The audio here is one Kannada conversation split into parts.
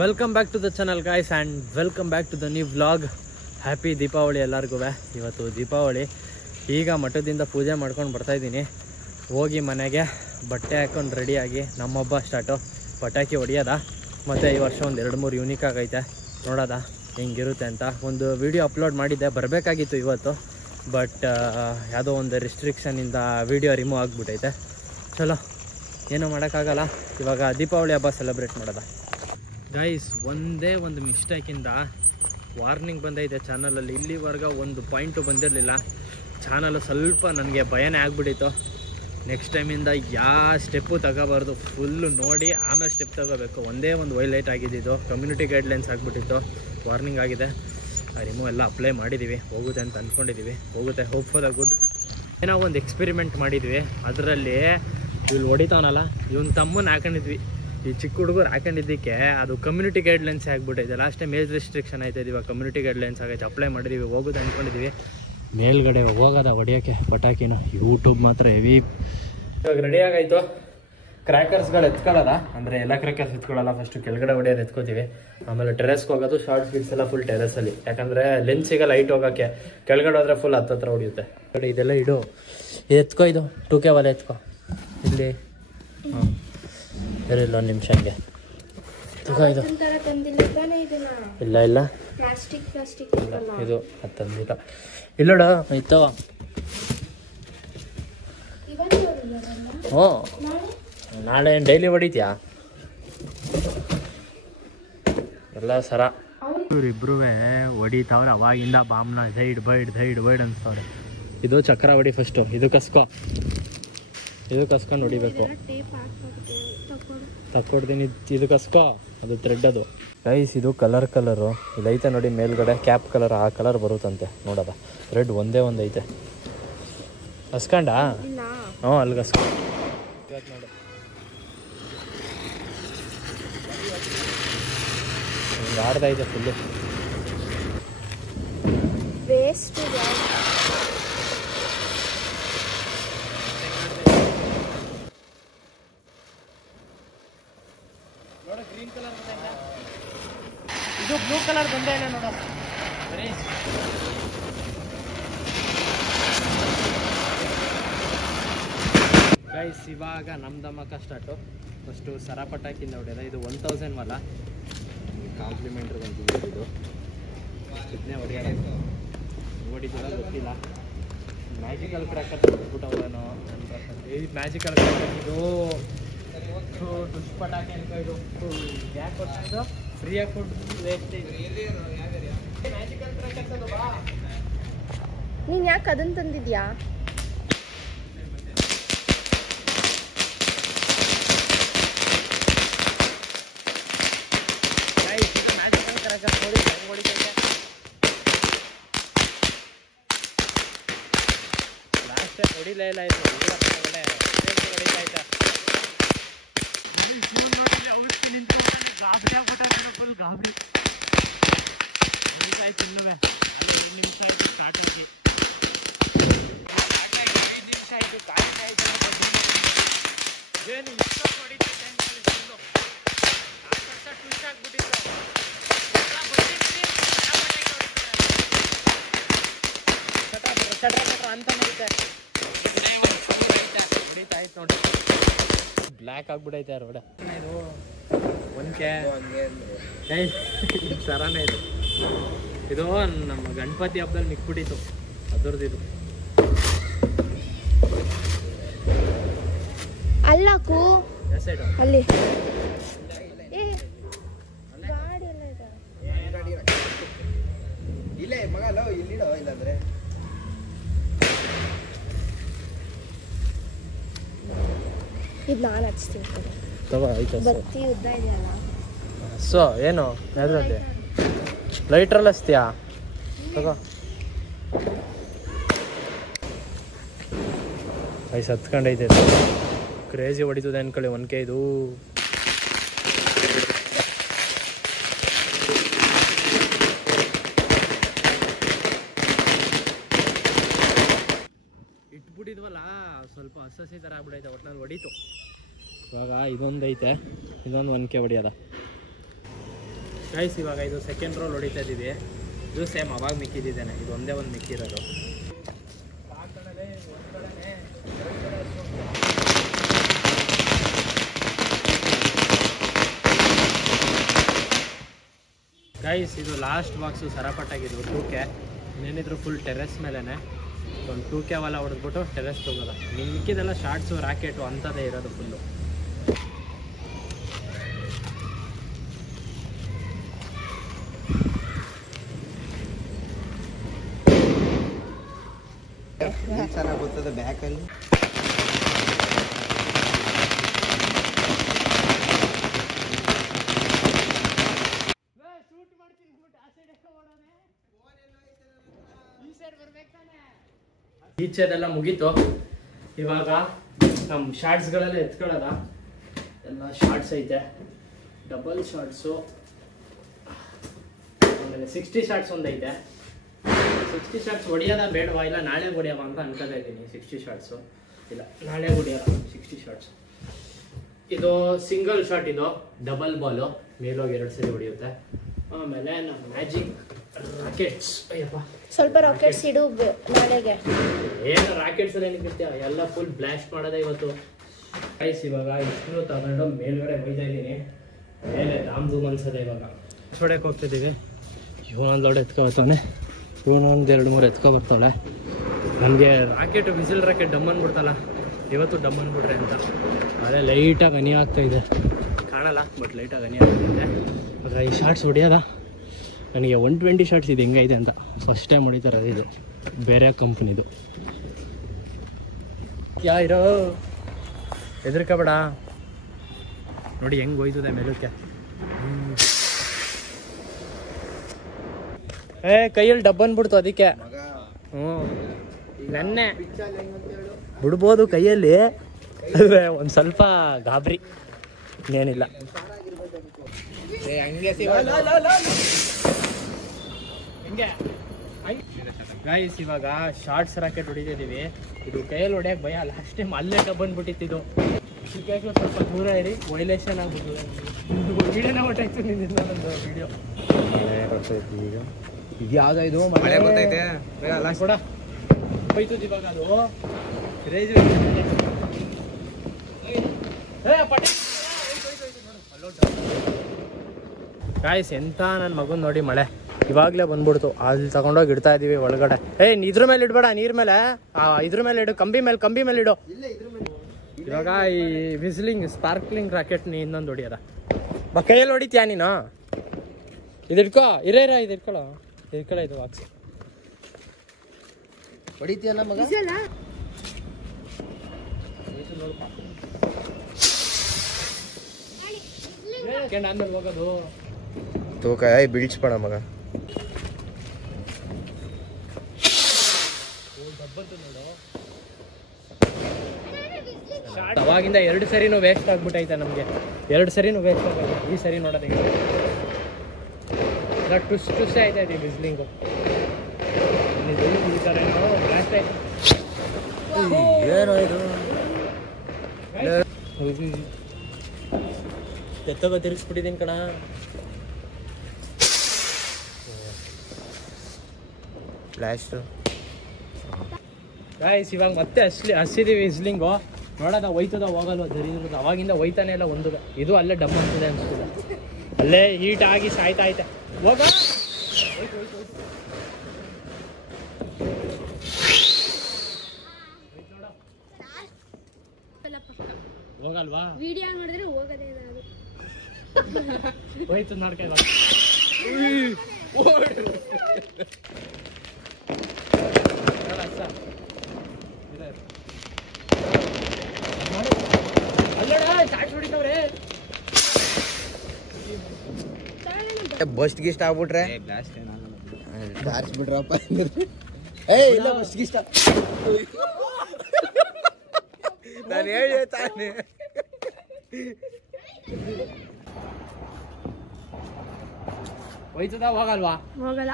Welcome back to the channel guys and welcome back to the new vlog. Happy Deepavali ಎಲ್ಲರಿಗೂ. ಇವತ್ತು ದೀಪಾವಳಿ. ಈಗ ಮಠದಿಂದ ಪೂಜೆ ಮಾಡ್ಕೊಂಡು ಬರ್ತಾಯಿದ್ದೀನಿ. ಹೋಗಿ ಮನೆಗೆ ಬಟ್ಟೆ ಹಾಕ್ಕೊಂಡು ರೆಡಿಯಾಗಿ ನಮ್ಮೊಬ್ಬ ಸ್ಟಾರ್ಟು ಪಟಾಕಿ ಹೊಡಿಯೋದ. ಮತ್ತು ಈ ವರ್ಷ ಒಂದು 2-3 ಯೂನಿಕ್ ಆಗೈತೆ, ನೋಡೋದ ಹೆಂಗಿರುತ್ತೆ ಅಂತ. ಒಂದು ವಿಡಿಯೋ ಅಪ್ಲೋಡ್ ಮಾಡಿದ್ದೆ, ಬರಬೇಕಾಗಿತ್ತು ಇವತ್ತು, ಬಟ್ ಯಾವುದೋ ಒಂದು ರಿಸ್ಟ್ರಿಕ್ಷನಿಂದ ವಿಡಿಯೋ ರಿಮೂವ್ ಆಗಿಬಿಟ್ಟೈತೆ. ಚಲೋ, ಏನೂ ಮಾಡೋಕ್ಕಾಗಲ್ಲ. ಇವಾಗ ದೀಪಾವಳಿ ಹಬ್ಬ ಸೆಲೆಬ್ರೇಟ್ ಮಾಡೋದ. ಗೈಸ್, ಒಂದೇ ಒಂದು ಮಿಸ್ಟೇಕಿಂದ ವಾರ್ನಿಂಗ್ ಬಂದೈತೆ ಚಾನಲಲ್ಲಿ. ಇಲ್ಲಿವರೆಗೆ ಒಂದು ಪಾಯಿಂಟು ಬಂದಿರಲಿಲ್ಲ. ಚಾನಲು ಸ್ವಲ್ಪ ನನಗೆ ಭಯನೇ ಆಗಿಬಿಟ್ಟಿತ್ತು. ನೆಕ್ಸ್ಟ್ ಟೈಮಿಂದ ಯಾವ ಸ್ಟೆಪ್ಪು ತಗೋಬಾರ್ದು, ಫುಲ್ಲು ನೋಡಿ ಆಮೇಲೆ ಸ್ಟೆಪ್ ತಗೋಬೇಕು. ಒಂದೇ ಒಂದು ವೈಲೇಟ್ ಆಗಿದ್ದು, ಕಮ್ಯುನಿಟಿ ಗೈಡ್ಲೈನ್ಸ್ ಆಗಿಬಿಟ್ಟಿತ್ತು, ವಾರ್ನಿಂಗ್ ಆಗಿದೆ. ರಿಮೂವ್ ಎಲ್ಲ ಅಪ್ಲೈ ಮಾಡಿದ್ದೀವಿ, ಹೋಗುತ್ತೆ ಅಂತ ಅಂದ್ಕೊಂಡಿದ್ದೀವಿ. ಹೋಗುತ್ತೆ, ಹೋಪ್ ಫಾರ್ ದ ಗುಡ್. ಏನೋ ಒಂದು ಎಕ್ಸ್ಪೆರಿಮೆಂಟ್ ಮಾಡಿದ್ವಿ, ಅದರಲ್ಲಿ ಇಲ್ಲಿ ಹೊಡಿತಾವನಲ್ಲ ಇವನ್ ತಮ್ಮನ್ನ ಹಾಕೊಂಡಿದ್ವಿ. ಈ ಚಿಕ್ಕ ಹುಡುಗರು ಹಾಕೊಂಡಿದ್ದಕ್ಕೆ ಅದು ಕಮ್ಯುನಿಟಿ ಗೈಡ್ಲೈನ್ಸ್ ಆಗಿಬಿಟ್ಟೈತೆ. ಲಾಸ್ಟ್ ಟೈಮ್ ಏಜ್ ರಿಸ್ಟ್ರಿಕ್ಷನ್ ಆಯ್ತದೆ, ಇವಾಗ ಕಮ್ಯುನಿಟಿ ಗೈಡ್ಲೈನ್ಸ್ ಆಗೈತೆ. ಅಪ್ಲೈ ಮಾಡಿದ್ದೀವಿ, ಹೋಗುತ್ತೆ ಅಂದ್ಕೊಂಡಿದ್ದೀವಿ. ಮೇಲ್ಗಡೆ ಹೋಗೋದ ಹೊಡಿಯೋಕ್ಕೆ ಪಟಾಕಿನ. ಯೂಟ್ಯೂಬ್ ಮಾತ್ರ ಹೆವಿ. ಇವಾಗ ರೆಡಿ ಆಗಾಯಿತು. ಕ್ರ್ಯಾಕರ್ಸ್ಗಳು ಎತ್ಕೊಳ್ಳೋದ, ಅಂದರೆ ಎಲ್ಲ ಕ್ರ್ಯಾಕರ್ಸ್ ಎತ್ಕೊಳ್ಳಲ್ಲ, ಫಸ್ಟು ಕೆಳಗಡೆ ಹೊಡಿಯೋದು ಎತ್ಕೋತೀವಿ. ಆಮೇಲೆ ಟೆರೆಸ್ಗೆ ಹೋಗೋದು. ಶಾರ್ಟ್ ಫೀಡ್ಸ್ ಎಲ್ಲ ಫುಲ್ ಟೆರೆಸಲ್ಲಿ, ಯಾಕಂದರೆ ಲೆನ್ಸಿಗೆ ಲೈಟ್ ಹೋಗೋಕ್ಕೆ. ಕೆಳಗಡೆ ಹೋದರೆ ಫುಲ್ ಹತ್ತತ್ರ ಹೊಡಿಯುತ್ತೆ. ಕಡೆ ಇದೆಲ್ಲ ಇಡು, ಇದು ಎತ್ಕೋ, ಇದು 2K ವಾಲೆ ಎತ್ಕೋ ಇಲ್ಲಿ. ಹಾಂ, ಇರಲ್ಲ ಒಂದು ನಿಮಿಷ ಹಂಗೆ. ಇದು ಇಲ್ಲ ಇಲ್ಲ ಇದು ಹತ್ತಂದಿಲ್ಲ. ಇಲ್ಲೋಡ ಇತ್ತವ. ಹ್ಞೂ, ನಾಳೆ ಡೈಲಿ ಹೊಡಿತೀಯಾ ಎಲ್ಲ ಸರ? ಇವರಿಬ್ರು ಹೊಡಿತಾವ್ರೆ ಅವಾಗಿಂದ. ಬಾಮ್ನ ಸೈಡ್ ಬೈಡ್ ಅನ್ಸ್ತಾವ್ರೆ. ಇದು ಚಕ್ರ ಹೊಡಿ ಫಸ್ಟು. ಇದು ಕಸ್ಕೊಂಡು ಹೊಡಿಬೇಕು. ತಕ್ಕೊಡ್ತೀನಿ, ಇದು ಕಸ್ಕೋ. ಅದು ಥ್ರೆಡ್ ಅದು. ಗೈಸ್, ಇದು ಕಲರು ಇದೈತೆ ನೋಡಿ ಮೇಲ್ಗಡೆ ಕ್ಯಾಪ್ ಕಲರ್. ಆ ಕಲರ್ ಬರುತ್ತಂತೆ, ನೋಡೋದ. ಥ್ರೆಡ್ ಒಂದೇ ಒಂದು ಐತೆ. ಕಸ್ಕೊಂಡ? ಹ್ಞೂ, ಅಲ್ಲಿ ಕಸ್ಕೊ. ಇವತ್ತು ನೋಡು ಹಿಂಗೆ ಆಡ್ದೈತೆ ಫುಲ್ಲು. ವೇಸ್ಟ್. ನೋಡು, ಗ್ರೀನ್ ಕಲರ್ ಬಂದೈತೆ. ಇದು ಬ್ಲೂ ಕಲರ್ ಬಂದೇ ಇಲ್ಲ ನೋಡು. ಬರೀ ಗೈಸ್, ಇವಾಗ ನಮ್ದಮ್ಮಕ್ಕ ಸ್ಟಾರ್ಟು. ಫಸ್ಟು ಸರ ಪಟಾಕಿಂದ ಹೊಡೆಯೋದ. ಇದು 1000 ವಲ್ಲ, ಕಾಂಪ್ಲಿಮೆಂಟ್ರಿ ಬಂದಿದೆ. ಇದು ಇದನ್ನೇ ಹೊಡೆಯೋದು. ಹೊಡಿತದ ಗೊತ್ತಿಲ್ಲ. ಮ್ಯಾಜಿಕಲ್ ಕ್ರ್ಯಾಕರ್ ಬಿಟ್ಬಿಟ್ಟವನು ನನ್ನ ಪ್ರಕಾರ. ಈ ಮ್ಯಾಜಿಕಲ್ ಕ್ರ್ಯಾಕರ್ ಇದು ದುಷ್ಟ ಪಟಾಕಿ ಅನ್ಕೋ. ಇದು ಯಾಕೆ ಕೊಟ್ಟು ಫ್ರೀಯಾಗಿ ಕೊಟ್ಟು ವೇಸ್ಟ್. ಮ್ಯಾಜಿಕಲ್ ಕ್ರ್ಯಾಕರ್ಸ್ ಅದು ಬಾ. ನೀನು ಯಾಕೆ ಅದನ್ನು ತಂದಿದ್ಯಾ? ಮ್ಯಾಜಿಕಲ್ ಕ್ರ್ಯಾಕರ್ ನೋಡಿ ಹೆಂಗೆ ಹೊಡಿತೈತೆ. ಲಾಸ್ಟ್ ಟೈಮ್ ಹೊಡಿಲೇ ಇಲ್ಲ. ಇದು ಹೊಡಿತಾ ಐತೆ. ಗಾಬರಿ ಆಗ್ಬಿಟ್ಟ, ಫುಲ್ ಗಾಬರಿ. ಹೊಡಿತಾ ಇತ್ತು ಇನ್ನೂ 2 ನಿಮಿಷ ಆಯಿತು ಸ್ಟಾರ್ಟಿಂಗ್ಗೆ. 5 ನಿಮಿಷ ಆಯಿತು, ಕಾಯ್ತಾ ಆಯ್ತು. ಏನು ಇಷ್ಟೊಂದು ಹೊಡಿತೈತೆ ಅಂತೇಳಿ ಫುಲ್ಲು ಟ್ವಿಸ್ಟ್ ಆಗ್ಬಿಟ್ಟಿತ್ತು. ಚಟ ಅಂತ ನೋಡುತ್ತೆ. ಹೊಡಿತಾ ಇತ್ತು ನೋಡಿ. ಬ್ಲ್ಯಾಕ್ ಆಗ್ಬಿಟ್ಟೈತೆ ರೋಡ. ಇದು 1K ಸರಾನೇ ಇದು. ಇದು ನಮ್ಮ ಗಣಪತಿ ಹಬ್ಬದಲ್ಲಿ ಮಿಕ್ಬಿಟ್ಟಿತ್ತು ಅದರದ್ದು. ಇದು ಅಲ್ಲಕು ಸೈಡು ಅಲ್ಲಿ ಇಲ್ಲೇ ಮಗಲ್ಲ ಇಲ್ಲಿಡೋ. ಇಲ್ಲಾಂದ್ರೆ ಇದು ನಾನು ಹಚ್ತೀನಿ ತಗೋ. ಆಯ್ತು, ಬತ್ತಿ ಉದ್ದ ಇದೆಯಲ್ಲ. ಸೊ ಏನು ಅದರಲ್ಲಿ ಲೈಟ್ರಲ್ಲಿ ಹಚ್ತೀಯಾ? ತಗೋ. ಐಸ್ ಹತ್ಕೊಂಡೈತೆ. ಕ್ರೇಜಿ ಹೊಡಿತದೆ ಅನ್ಕೊಳ್ಳಿ 1K ಇದು. ಇಟ್ಬಿಟ್ಟಿದ್ವಲ್ಲ, ಸ್ವಲ್ಪ ಹಸಿ ಥರ ಆಗ್ಬಿಡೈತೆ. ಒಟ್ಟಿನಲ್ಲಿ ಹೊಡಿತು. ಇವಾಗ ಇದೊಂದು ಐತೆ, ಇದೊಂದು 1K ಹೊಡಿಯೋದ. ಗೈಸ್ ಇವಾಗ ಇದು ಸೆಕೆಂಡ್ ರೋಲ್ ಹೊಡಿತಾ ಇದ್ದೀವಿ. ಇದು ಸೇಮ್ ಅವಾಗ ಮಿಕ್ಕಿದ್ದೇನೆ, ಇದು ಒಂದೇ ಒಂದು ಮಿಕ್ಕಿರೋದು. ಗೈಸ್ ಇದು ಲಾಸ್ಟ್ ಬಾಕ್ಸು ಸರಪಟ್ಟಾಗಿದ್ದು 2K. ಏನಿದ್ರು ಫುಲ್ ಟೆರೆಸ್ ಮೇಲೇ ಒಂದು 2K ವಾಲ ಹೊಡೆದ್ಬಿಟ್ಟು ಟೆರೆಸ್ ಹೋಗೋದ. ನಿಮ್ಗೆ ಮಿಕ್ಕಿದೆಲ್ಲ ಶಾರ್ಟ್ಸು ರಾಕೆಟು ಅಂಥದ್ದೇ ಇರೋದು ಫುಲ್ಲು. ಚೆನ್ನಾಗಿ ಗೊತ್ತದ ಬ್ಯಾಕಲ್ಲಿ. ಈಚೆದೆಲ್ಲ ಮುಗೀತು. ಇವಾಗ ನಮ್ಮ ಶಾರ್ಟ್ಸ್ಗಳೆಲ್ಲ ಎತ್ಕೊಳ್ಳೋದ. ಎಲ್ಲ ಶಾರ್ಟ್ಸ್ ಐತೆ, ಡಬಲ್ ಶಾರ್ಟ್ಸು, ಆಮೇಲೆ 60 ಶಾರ್ಟ್ಸ್ ಒಂದೈತೆ. 60 ಶಾರ್ಟ್ಸ್ ಹೊಡಿಯೋದ ಬೇಡವಾ, ಇಲ್ಲ ನಾಳೆ ಹೊಡಿಯವ ಅಂತ ಅನ್ಕೋತಾ ಇದ್ದೀನಿ. 60 ಶಾರ್ಟ್ಸು ಇಲ್ಲ ನಾಳೆ ಹೊಡಿಯೋದ 60 ಶಾರ್ಟ್ಸ್. ಇದು ಸಿಂಗಲ್ ಶಾಟ್, ಇದು ಡಬಲ್ ಬಾಲು ಮೇಲೋಗಿ 2 ಸರಿ ಹೊಡೆಯುತ್ತೆ. ಆಮೇಲೆ ನಮ್ಮ ಮ್ಯಾಜಿಕ್ ರಾಕೆಟ್ಸ್. ಅಯ್ಯಪ್ಪ, ಸ್ವಲ್ಪ ರಾಕೆಟ್ಸ್ ಇಡು ನಾಳೆಗೆ. ಏನು ರಾಕೆಟ್ಸ್ ಎಲ್ಲ ಏನಿರ್ತೀಯ, ಎಲ್ಲ ಫುಲ್ ಬ್ಲಾಸ್ಟ್ ಮಾಡೋದೇ ಇವತ್ತು. ಗೈಸ್ ಇವಾಗ ಇಷ್ಟು ತಗೊಂಡು ಮೇಲ್ಗಡೆ ಒಯ್ತಾ ಇದ್ದೀನಿ. ಮೇಲೆ ಧಾಮ್ ಧೂಮ್ ಅನ್ಸೋದೆ. ಇವಾಗ ಹೊಡೆಯಕ್ಕೆ ಹೋಗ್ತಿದ್ದೀವಿ. ಇವನೊಂದು ಲೋಡ್ ಎತ್ಕೊಬರ್ತಾನೆ, ಇವನೊಂದು 2-3 ಎತ್ಕೊ ಬರ್ತಾಳೆ. ನಮಗೆ ರಾಕೆಟ್ ವಿಸಿಲ್ ರಾಕೆಟ್ ಡಮ್ ಅಂದ್ಬಿಡ್ತಲ್ಲ, ಇವತ್ತು ಡಮ್ ಅಂದ್ಬಿಟ್ರೆ ಅಂತ. ಅದೇ ಲೈಟಾಗಿ ಹನಿ ಆಗ್ತಾಯಿದೆ, ಕಾಣಲ್ಲ ಬಟ್ ಲೈಟಾಗಿ ಹನಿ ಆಗ್ತಾಯಿದೆ. ಆಗ ಈ ಶಾರ್ಟ್ಸ್ ಹೊಡಿಯೋದ ನನಗೆ 120 ಶಾರ್ಟ್ಸ್ ಇದು ಹೆಂಗೈತೆ ಅಂತ ಫಸ್ಟ್ ಟೈಮ್ ಹೊಡಿತಾರೆ. ಇದು ಬೇರೆ ಕಂಪ್ನಿದು. ಇರೋ ಹೆದರ್ಕೋಬೇಡ, ನೋಡಿ ಹೆಂಗೆ ಹೋಯ್ತದೆ ಮೇಲಕ್ಕೆ. ಕೈಯಲ್ಲಿ ಡಬ್ಬ ಅಂದ್ಬಿಡ್ತು ಅದಕ್ಕೆ. ನನ್ನೆ ಬಿಡ್ಬೋದು ಕೈಯಲ್ಲಿ, ಒಂದು ಸ್ವಲ್ಪ ಗಾಬರಿ, ಇನ್ನೇನಿಲ್ಲ. ಗೈಸ್ ಇವಾಗ ಶಾರ್ಟ್ಸ್ ರಾಕೆಟ್ ಹೊಡಿತಿದ್ದೀವಿ. ಇದು ಕೈಯಲ್ಲಿ ಹೊಡೆಯಕ್ಕೆ ಭಯ, ಲಾಸ್ಟ್ ಟೈಮ್ ಅಲ್ಲೇ ಡಬ್ಬ ಬಂದ್ಬಿಟ್ಟಿತ್ತು. ಚಿಕ್ಕ ಸ್ವಲ್ಪ ದೂರ ಇರಿ, ವೈಲೇಷನ್ ಆಗ್ಬಿಟ್ಟಿದೆ. ವಿಡಿಯೋನ ಹೊಟ್ಟಾಯ್ತು ನಿನ್ನಿಂದ ಒಂದು ವಿಡಿಯೋ. ಈಗ ಇದು ಯಾವ್ದು, ಇದು ಮಳೆ ಗೊತ್ತೈತೆ ಕೂಡ ಹೋಯ್ತದ ಇವಾಗ. ಅದು ಗಾಯ್ಸ್ ಎಂತ ನನ್ನ ಮಗನ್ ನೋಡಿ ಮಳೆ ಇವಾಗಲೇ ಬಂದ್ಬಿಡ್ತು. ಅಲ್ಲಿ ತಗೊಂಡೋಗಿ ಇಡ್ತಾ ಇದೀವಿ ಒಳಗಡೆ. ಇದ್ರ ಮೇಲೆ ಇಡ್ಬೇಡ, ನೀರ್ ಮೇಲೆ, ಇದ್ರ ಮೇಲೆ ಇಡು, ಕಂಬಿ ಮೇಲೆ ಇಡು. ಇವಾಗ ಈ ವಿಸ್ಲಿಂಗ್ ಸ್ಪಾರ್ಕ್ಲಿಂಗ್ ರಾಕೆಟ್ ಇನ್ನೊಂದು ಹೊಡಿಯದ. ಕೈಯಲ್ಲಿ ಹೊಡಿತೀಯಾ ನೀನು? ಇದಿಟ್ಕೋ, ಇದು ಇಟ್ಕೊಳ್ಳೋ, ಇದು ವಾಕ್ಸ್ ಹೊಡಿತೀಯಲ್ಲ ಮಗ. ಆಮೇಲೆ ಹೋಗೋದು ತೂಕ ಬೀಳ್ಸ್ಬೇಡ ಮಗ. ಅವಾಗಿಂದ 2 ಸರಿನೂ ವೇಸ್ಟ್ ಆಗ್ಬಿಟ್ಟೈತೆ ನಮಗೆ. 2 ಸರಿನೂ ವೇಸ್ಟ್ ಆಗೋದು. ಈ ಸರಿ ನೋಡೋದು ಟುಸ್ಸೇ ಆಯ್ತಾ ಇದೆ ಬಿಸ್ಲಿಂಗು. ಏನೋ ಇದು ಎತ್ತಗೋ ತಿರುಗಿಸ್ಬಿಟ್ಟಿದ್ದೀನಿ ಕಣ. ಬ್ಲಾಸ್ಟ್ ಗಾಯ್ಸ್ ಇವಾಗ ಮತ್ತೆ ಹಸಿದೀವಿ ವಿಸ್ಲಿಂಗು. ನೋಡೋದ ಹೋಯ್ತದ ಹೋಗಲ್ವ ದರಿದ್ರದ್ದು. ಅವಾಗಿಂದ ಹೋಯ್ತಾನೆ ಇಲ್ಲ ಒಂದು. ಇದು ಅಲ್ಲೇ ಡಮ್ ಅಂತಿದೆ ಅನ್ಸ್ತಿದೆ, ಅಲ್ಲೇ ಹೀಟ್ ಆಗಿ ಸಾಯ್ತಾ ಐತೆ. ಹೋಗ ಹೋಗಲ್ವಾ? ವಿಡಿಯೋ ಮಾಡಿದ್ರೆ ಹೋಗದೆ ಹೋಯ್ತು ನೋಡ್ಕ. ಬಸ್ಟ್ ಗಿಸ್ಟ್ ಆಗ್ಬಿಟ್ರೆ ಬಾರಿಸ್ಬಿಟ್ರಪ್ಪ. ಇಲ್ಲ ಬಸ್ಟ್ ಗಿಷ್ಟ ನಾನು ಹೇಳಿ ತಾನೆ. ಹೋಯ್ತದ ಹೋಗಲ್ವಾ? ಹೋಗಲ್ಲ.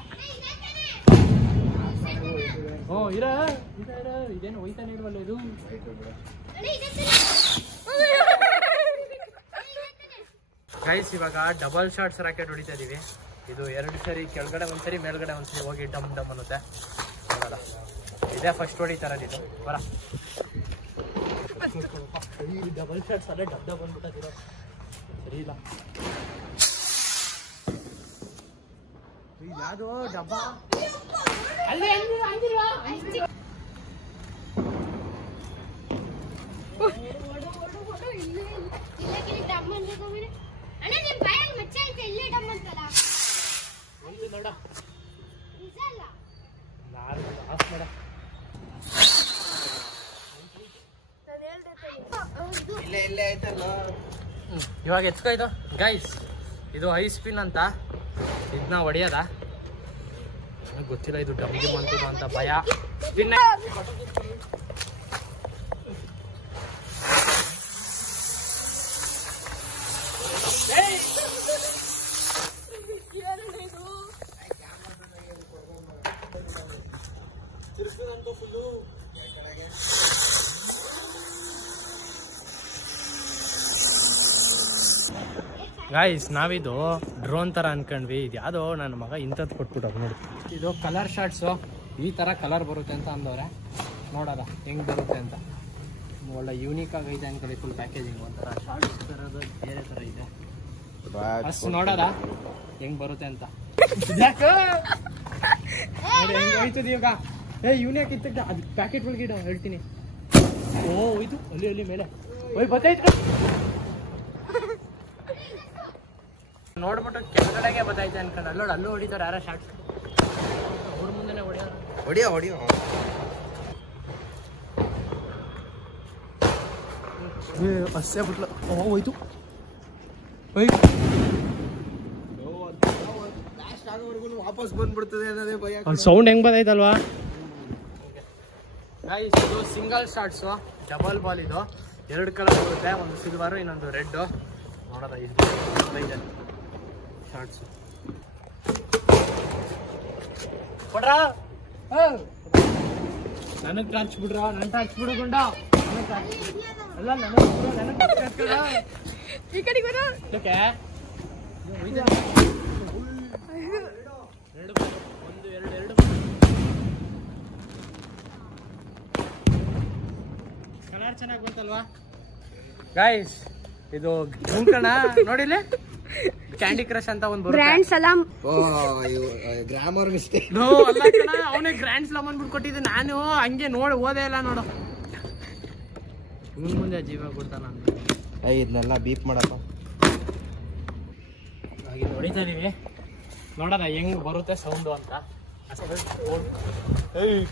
ಇದೇನು ಹೋಯ್ತಾನೆ ಇಲ್ವಲ್ಲ ಇದು. ಗೈಸ್ ಇವಾಗ ಡಬಲ್ ಶಾರ್ಟ್ಸ್ ರಾಕೆಟ್ ಹೊಡಿತಾ ಇದೀವಿ. ಇದು 2 ಸರಿ ಕೆಳಗಡೆ ಒಂದ್ಸರಿ ಮೇಲ್ಗಡೆ ಒಂದ್ಸರಿ ಹೋಗಿ ಡಮ್ ಡಮ್ ಅನ್ನುತ್ತೆ. ನೋಡಲ್ಲ ಇದೇ ಫಸ್ಟ್ ಹೊಡಿತಾರಲ್ಲ ಇದು ಬರ ಡಬಲ್ ಶಾರ್ಟ್ಸ್ ಅಲ್ಲೇ ಡಬ್ ಡಬ್ ಬಂದ್ಬಿಟ್ಟಿರೋ ಸರಿ ಇಲ್ಲ. ಯಾವುದು ಡಬ್ಬ ಅಲ್ಲೇ ಇವಾಗ ಎತ್ಕೊಯ್ತು ಗೈಸ್. ಇದು ಹೈ ಸ್ಪಿನ್ ಅಂತ, ಇದನ್ನ ಹೊಡಿಯೋದ ನನಗೆ ಗೊತ್ತಿಲ್ಲ. ಇದು ಡಮ್ಗೆ ಮಾಡ್ತದ ಅಂತ ಭಯ. ಗಾಯ್ಸ್ ನಾವಿದು ಡ್ರೋನ್ ಥರ ಅನ್ಕೊಂಡ್ವಿ. ಇದು ಯಾವುದೋ ನನ್ನ ಮಗ ಇಂಥದ್ದು ಕೊಟ್ಬಿಟ್ಟು ನೋಡಿ. ಇದು ಕಲರ್ ಶಾರ್ಟ್ಸು, ಈ ಥರ ಕಲರ್ ಬರುತ್ತೆ ಅಂತ ಅಂದವ್ರೆ. ನೋಡೋದ ಹೆಂಗೆ ಬರುತ್ತೆ ಅಂತ. ಒಳ್ಳೆ ಯೂನಿಕ್ ಆಗೈತೆ ಅನ್ಕೊಳ್ಳಿ. ಫುಲ್ ಪ್ಯಾಕೇಜಿಂಗ್ ಒಂಥರ ಶಾರ್ಟ್ಸ್ ಥರದ್ದು ಬೇರೆ ಥರ ಇದೆ. ಅಷ್ಟು ನೋಡೋದ ಹೆಂಗೆ ಬರುತ್ತೆ ಅಂತ. ಹೆಂಗೆ ಹೋಯ್ತದ ಇವಾಗ. ಯೂನಿಕ್ ಇತ್ತ ಅದು ಪ್ಯಾಕೆಟ್ ಒಳಗೆ ಇಡ ಹೇಳ್ತೀನಿ. ಓ ಹೋಯ್ತು ಅಲ್ಲಿ ಅಲ್ಲಿ ಮೇಲೆ ಹೋಯ್ ಬತ್ತಾಯ್ತು. ನೋಡ್ಬಿಟ್ಟು ಕೆಳಗಡೆಗೆ ಬತ್ತೈತೆ ಅನ್ಕೊಂಡು ಅಲ್ಲೋಡು ಅಲ್ಲೂ ಹೊಡಿತಾರೆ ಯಾರ ಶಾರ್ಟ್. ಅವ್ರ ಮುಂದೆನೆ ಹೊಡಿಯೋ ಅಷ್ಟೇ ಬಿಟ್ಲ. ಹೋಯ್ತು ವಾಪಸ್ ಬಂದ್ಬಿಡ್ತದೆ ಅನ್ನೋದೇ ಭಯ. ಸೌಂಡ್ ಹೆಂಗ್ ಬತ್ತೈತಲ್ವಾ. ಇದು ಸಿಂಗಲ್ ಶಾರ್ಟ್ಸು, ಡಬಲ್ ಬಾಲ್. ಇದು 2 ಕಲರ್ ಬರುತ್ತೆ, ಒಂದು ಸಿಲ್ವರು ಇನ್ನೊಂದು ರೆಡ್. ನೋಡೋದ ಇದೆ ಶಾರ್ಟ್ಸ್. ಕೊಡ್ರ ನನಗೆ ಟಾರ್ಚ್ ಬಿಡ್ರ. ನನ್ನ ಟಾರ್ಚ್ ಬಿಡಕೊಂಡ ಅಲ್ಲ ಈ ಕಡೆ ಕಲರ್ ಚೆನ್ನಾಗಿ ಬಂತಲ್ವಾ ಗಾಯ್ಸ್. ಇದು ಗುಂಕಣ ನೋಡಿಲ್ಲ, ಕ್ಯಾಂಡಿ ಕ್ರಶ್ ಅಂತ ಒಂದು ಗ್ರ್ಯಾಂಡ್ ಸಲಾಮ್. Grammar mistake. ಅವನೇ ಗ್ರ್ಯಾಂಡ್ ಸಲಾಮ್ ಅಂದ್ಬಿಟ್ಟು ಕೊಟ್ಟಿದ್ದೆ. ನಾನು ಹಂಗೆ ನೋಡಿ ಓದೇ ಇಲ್ಲ ನೋಡು. ಇವ್ನ ಮುಂದೆ ಜೀವ ಕೊಡ್ತಾನ. ಇದನ್ನೆಲ್ಲ ಬೀಪ್ ಮಾಡಪ್ಪ. ಹಾಗೆ ಹೊಡಿತಾ ಇದೀವಿ, ನೋಡೋಣ ಹೆಂಗ್ ಬರುತ್ತೆ ಸೌಂಡು ಅಂತ.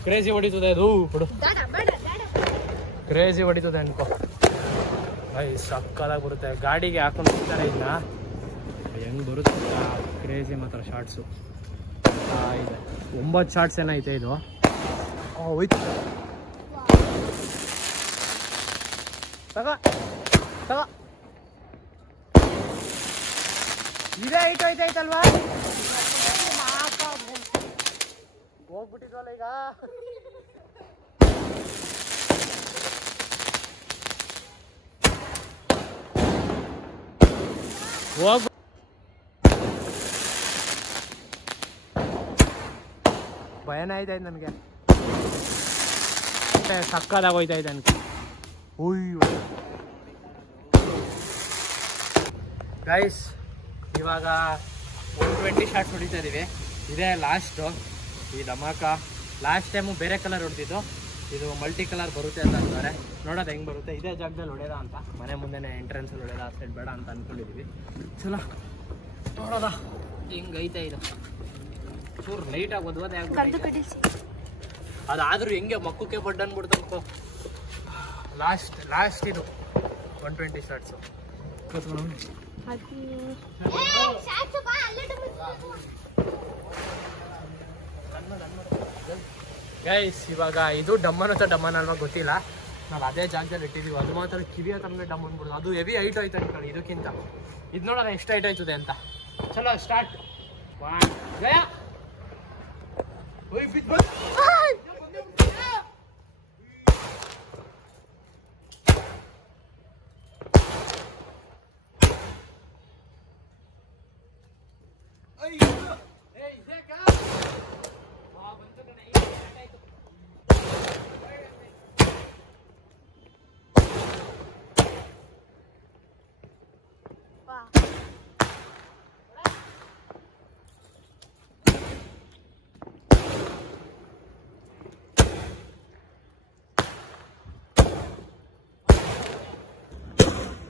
ಕ್ರೇಜಿ ಹೊಡಿತದೆ ಅದು. ಬಿಡು ಕ್ರೇಜಿ ಹೊಡಿತದೆ ಅನ್ಕೋ. ಸಕ್ಕದಾಗಿ ಬರುತ್ತೆ. ಗಾಡಿಗೆ ಹಾಕೊಂಡು ಹೋಗ್ತಾರೆ. ಇನ್ನ ಹೆಂಗ್ ಬರುತ್ತೆ ಕ್ರೇಜಿ ಮಾತ್ರ ಶಾರ್ಟ್ಸು. ಇದೆ 9 ಶಾರ್ಟ್ಸ್ ಏನೈತೆ ಇದು. ಹೋಯ್ತು ತಗೋ ತಗೋ. ಇದೇ ಐಟ್ ಹೋಯ್ತೈತಲ್ವಾ. ಹೋಗ್ಬಿಟ್ಟಿದ್ವಲ್ಲ ಈಗ. ಹೋಗ್ ಭಯನೇ ಆಯ್ತಾಯ್ತು ನನಗೆ. ಸಕ್ಕದಾಗಿ ಹೋಯ್ತಾಯ್ತು ಅನ್ಕೊ. ಗೈಸ್ ಇವಾಗ 120 ಶಾರ್ಟ್ಸ್ ಹೊಡಿತಾ ಇದೀವಿ. ಇದೇ ಲಾಸ್ಟು. ಈ ಧಮಾಕ ಲಾಸ್ಟ್ ಟೈಮು ಬೇರೆ ಕಲರ್ ಹೊಡ್ತಿದ್ದು, ಇದು ಮಲ್ಟಿ ಕಲರ್ ಬರುತ್ತೆ ಅಂತ ಅಂತಾರೆ. ನೋಡೋದು ಹೆಂಗೆ ಬರುತ್ತೆ. ಇದೇ ಜಾಗದಲ್ಲಿ ಹೊಡೆಯೋದ ಅಂತ, ಮನೆ ಮುಂದೆನೇ ಎಂಟ್ರೆನ್ಸಲ್ಲಿ ಹೊಡೆಯೋದ, ಆ ಸೈಡ್ ಬೇಡ ಅಂತ ಅಂದ್ಕೊಂಡಿದ್ದೀವಿ. ಚಲೋ ನೋಡೋದ ಹಿಂಗೈತೆ. ಇದು ಚೂರು ಲೈಟಾಗಿ ಓದೋದೇ ಆಗ್ಬಿಟ್ಟು ಅದಾದ್ರೂ ಹೆಂಗೆ ಮಕ್ಕಕ್ಕೆ ಬಡ್ಡ ಅನ್ಬಿಡ್ತು. ಲಾಸ್ಟ್ ಇದು 120 ಶಾರ್ಟ್ಸು. ಗೈಸ್ ಇವಾಗ ಇದು ಡಮ್ಮನತ್ತ ಡಮ್ಮನ ಅಲ್ವಾ ಗೊತ್ತಿಲ್ಲ. ನಾವು ಅದೇ ಜಾಗದಲ್ಲಿ ಇಟ್ಟಿದ್ದೀವಿ. ಅದು ಮಾತ್ರ ಕಿವಿಯ ತಮಗೆ ಡಮ್ ಅಂದ್ಬಿಡ್ದು. ಅದು ಹೆವಿ ಹೈಟ್ ಆಯ್ತು ಅನ್ಕೊಳ್ಳಿ ಇದಕ್ಕಿಂತ. ಇದು ನೋಡೋಣ ಎಷ್ಟು ಹೈಟ್ ಆಯ್ತದೆ ಅಂತ. ಚಲೋ ಸ್ಟಾರ್ಟ್. ಗಯ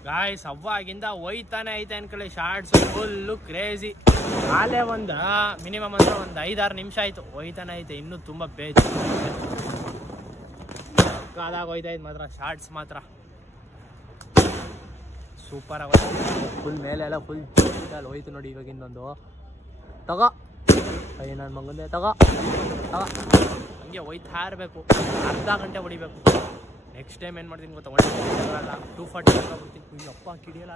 ಗಾಯ್ಸ್ ಅವ್ವಾಗಿಂದ ಒಯ್ತಾನೆ ಐತೆ ಅನ್ಕೊಳ್ಳಿ ಶಾರ್ಟ್ಸ್ ಫುಲ್ಲು ಕ್ರೇಜಿ. ಆಲೇ ಮಿನಿಮಮ್ ಅಂದ್ರೆ ಒಂದು 5-6 ನಿಮಿಷ ಆಯ್ತು ಒಯ್ತಾನೆ ಐತೆ. ಇನ್ನೂ ತುಂಬ ಬೇಜ್ ಕಾಲಾಗ ಹೋಯ್ತಾಯ್ತು ಮಾತ್ರ. ಶಾರ್ಟ್ಸ್ ಮಾತ್ರ ಸೂಪರ್ ಆಗೋಯ್ತು. ಫುಲ್ ಮೇಲೆಲ್ಲ ಫುಲ್ ಅಲ್ಲಿ ಹೋಯ್ತು ನೋಡಿ. ಇವಾಗ ಇನ್ನೊಂದು ತಗೋ ನನ್ನ ಮಗಂದೆ ತಗೋ ಹಂಗೆ ಹೋಯ್ತಾ ಇರಬೇಕು. ಅರ್ಧ ಗಂಟೆ ಹೊಡಿಬೇಕು. ನೆಕ್ಸ್ಟ್ ಟೈಮ್ ಏನು ಮಾಡ್ತೀನಿ ಗೊತ್ತಾ, 240 ಬಿಡ್ತೀನಿ. ಅಪ್ಪ ಕಿಡಿಯಲ್ಲ.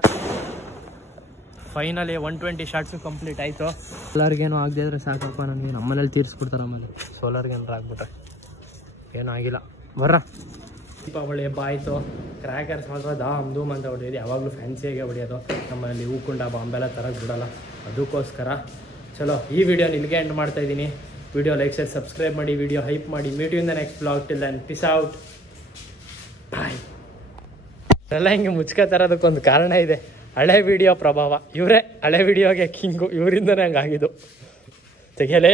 ಫೈನಲಿ 120 ಶಾರ್ಟ್ಸು ಕಂಪ್ಲೀಟ್ ಆಯಿತು. ಸೋಲಾರ್ಗೇನು ಆಗದೆ ಇದ್ರೆ ಸಾಕಪ್ಪ ನನಗೆ. ನಮ್ಮನೇಲಿ ತೀರಿಸ್ಬಿಡ್ತಾರೆ ಆಮೇಲೆ ಸೋಲಾರ್ಗೆ ಏನಾರು ಆಗ್ಬಿಟ್ರೆ. ಏನೂ ಆಗಿಲ್ಲ ಬರ್ರ. ದೀಪಾವಳಿ ಹಬ್ಬ ಆಯಿತು. ಕ್ರ್ಯಾಕರ್ಸ್ ಮಾತ್ರ ಧೂಮ್ ಅಂತ ಹೊಡೆಯೋದು. ಯಾವಾಗಲೂ ಫ್ಯಾನ್ಸಿಯಾಗೆ ಹೊಡೆಯೋದು. ನಮ್ಮಲ್ಲಿ ಹೂಕುಂಡ ಬಾಂಬೆಲ್ಲ ತರಕ್ಕೆ ಬಿಡೋಲ್ಲ. ಅದಕ್ಕೋಸ್ಕರ ಚಲೋ ಈ ವಿಡಿಯೋನ ಇಲ್ಲಿಗೆ ಎಂಡ್ ಮಾಡ್ತಾಯಿದ್ದೀನಿ. ವಿಡಿಯೋ ಲೈಕ್ ಶೇರ್ ಸಬ್ಸ್ಕ್ರೈಬ್ ಮಾಡಿ, ವಿಡಿಯೋ ಹೈಪ್ ಮಾಡಿ. Meet you in the next blog. Till then peace out, bye. ಎಲ್ಲ ಹಿಂಗೆ ಮುಚ್ಕ ತರೋದಕ್ಕೊಂದು ಕಾರಣ ಇದೆ. ಹಳೆ ವಿಡಿಯೋ ಪ್ರಭಾವ. ಇವರೇ ಹಳೆ ವಿಡಿಯೋಗೆ ಕಿಂಗು. ಇವರಿಂದನೇ ಹಂಗಾಗಿದ್ದು. ತೆಗೆಯಲೇ.